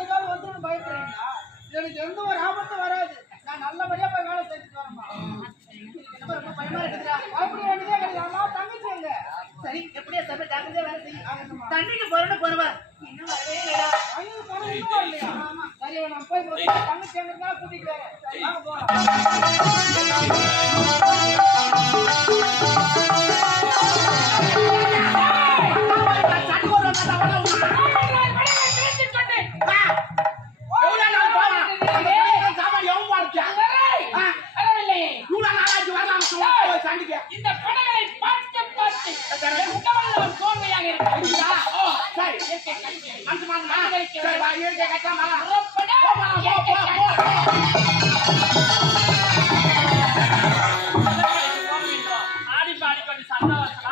ஏதாவது வந்துடும் பயப்படுறீங்களா எனக்கு எந்த ஒரு ஆபத்தும் வராது. நான் நல்லபடியா போய் வேலை செஞ்சுட்டு வரேம்மா என்னமோ ரொம்ப பயமா இருக்குதுடா. பயப்பட வேண்டியதே கிடையாது. தங்கச்சி எங்க? சரி எப்படியா சபை ஜாக்கிரதையா வேலை செய்யும் தண்ணிக்கு போறேன்னு போறவா? இன்னும் வரவே இல்லையா ஐயோ, பணம் இன்னும் வரலையா? சரி, நான் போய் தங்கச்சி எங்க கூட்டிட்டு வரேன். சரி, வேண்டிய இந்த ஆடி பாடி கொண்டு சந்தோஷம்.